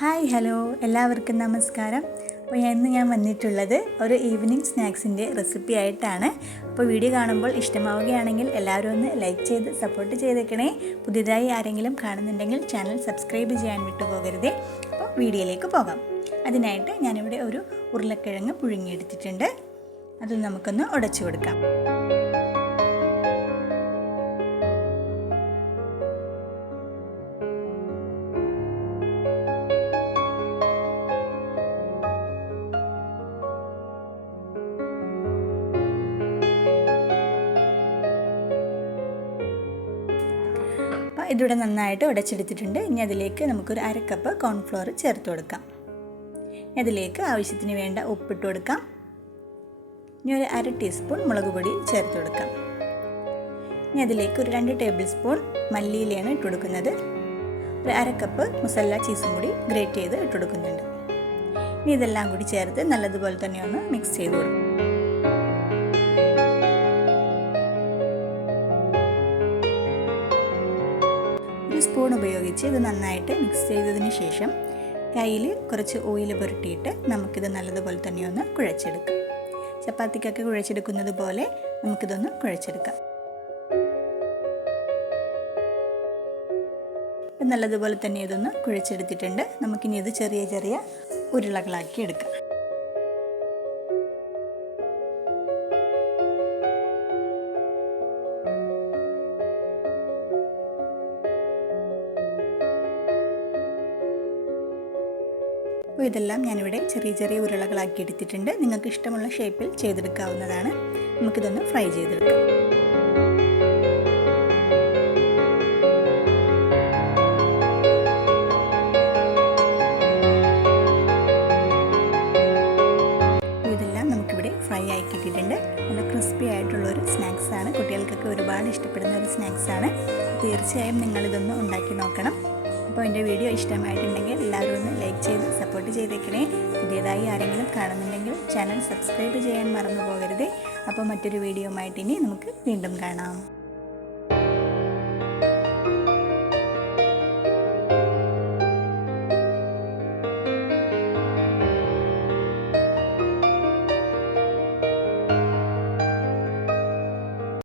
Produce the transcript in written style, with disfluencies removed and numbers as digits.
Hi hello എല്ലാവർക്കും നമസ്കാരം. അപ്പോൾ ഇന്ന് ഞാൻ വന്നിട്ടുള്ളത് ഒരു ഈവനിങ് സ്നാക്സിൻ്റെ റെസിപ്പി ആയിട്ടാണ്. അപ്പോൾ വീഡിയോ കാണുമ്പോൾ ഇഷ്ടമാവുകയാണെങ്കിൽ എല്ലാവരും ഒന്ന് ലൈക്ക് ചെയ്ത് സപ്പോർട്ട് ചെയ്തേക്കണേ. പുതിയതായി ആരെങ്കിലും കാണുന്നുണ്ടെങ്കിൽ ചാനൽ സബ്സ്ക്രൈബ് ചെയ്യാൻ വിട്ടുപോകരുതേ. അപ്പോൾ വീഡിയോയിലേക്ക് പോകാം. അതിനായിട്ട് ഞാനിവിടെ ഒരു ഉരുളക്കിഴങ്ങ് പുഴുങ്ങിയെടുത്തിട്ടുണ്ട്. അത് നമുക്കൊന്ന് ഉടച്ചു കൊടുക്കാം. ഇതിവിടെ നന്നായിട്ട് ഉടച്ചെടുത്തിട്ടുണ്ട്. ഇനി അതിലേക്ക് നമുക്കൊരു 1/2 കപ്പ് കോൺഫ്ലോർ ചേർത്ത് കൊടുക്കാം. അതിലേക്ക് ആവശ്യത്തിന് വേണ്ട ഉപ്പിട്ട് കൊടുക്കാം. ഇനി ഒരു 1/2 ടീസ്പൂൺ മുളക് പൊടി ചേർത്ത് കൊടുക്കാം. ഇനി അതിലേക്ക് ഒരു 2 ടേബിൾ സ്പൂൺ മല്ലിയിലയാണ് ഇട്ട് കൊടുക്കുന്നത്. ഒരു 1/2 കപ്പ് മസാല ചീസും കൂടി ഗ്രേറ്റ് ചെയ്ത് ഇട്ട് കൊടുക്കുന്നുണ്ട്. ഇനി ഇതെല്ലാം കൂടി ചേർത്ത് നല്ലതുപോലെ തന്നെ ഒന്ന് മിക്സ് ചെയ്ത് കൊടുക്കും. സ്പൂൺ ഉപയോഗിച്ച് ഇത് നന്നായിട്ട് മിക്സ് ചെയ്തതിന് ശേഷം കയ്യിൽ കുറച്ച് ഓയിൽ പുരട്ടിയിട്ട് നമുക്കിത് നല്ലതുപോലെ തന്നെ ഒന്ന് കുഴച്ചെടുക്കാം. ചപ്പാത്തിക്കൊക്കെ കുഴച്ചെടുക്കുന്നത് പോലെ നമുക്കിതൊന്ന് കുഴച്ചെടുക്കാം. നല്ലതുപോലെ തന്നെ ഇതൊന്ന് കുഴച്ചെടുത്തിട്ടുണ്ട്. നമുക്കിനി ഇത് ചെറിയ ചെറിയ ഉരുളകളാക്കി എടുക്കാം. അപ്പോൾ ഇതെല്ലാം ഞാനിവിടെ ചെറിയ ചെറിയ ഉരുളകളാക്കി എടുത്തിട്ടുണ്ട്. നിങ്ങൾക്ക് ഇഷ്ടമുള്ള ഷേപ്പിൽ ചെയ്തെടുക്കാവുന്നതാണ്. നമുക്കിതൊന്ന് ഫ്രൈ ചെയ്തെടുക്കാം. ഇതെല്ലാം നമുക്കിവിടെ ഫ്രൈ ആക്കി കിട്ടിയിട്ടുണ്ട്. നല്ല ക്രിസ്പി ആയിട്ടുള്ളൊരു സ്നാക്സാണ്. കുട്ടികൾക്കൊക്കെ ഒരുപാട് ഇഷ്ടപ്പെടുന്ന ഒരു സ്നാക്സാണ്. തീർച്ചയായും നിങ്ങളിതൊന്ന് ഉണ്ടാക്കി നോക്കണം. അപ്പോൾ എൻ്റെ വീഡിയോ ഇഷ്ടമായിട്ടുണ്ടെങ്കിൽ എല്ലാവരും ഒന്ന് ലൈക്ക് ചെയ്ത് സപ്പോർട്ട് ചെയ്തേക്കണേ. പുതിയതായി ആരെങ്കിലും കാണുന്നുണ്ടെങ്കിൽ ചാനൽ സബ്സ്ക്രൈബ് ചെയ്യാൻ മറന്നു പോകരുതേ. അപ്പോൾ മറ്റൊരു വീഡിയോ ആയിട്ട് ഇനി നമുക്ക് വീണ്ടും കാണാം.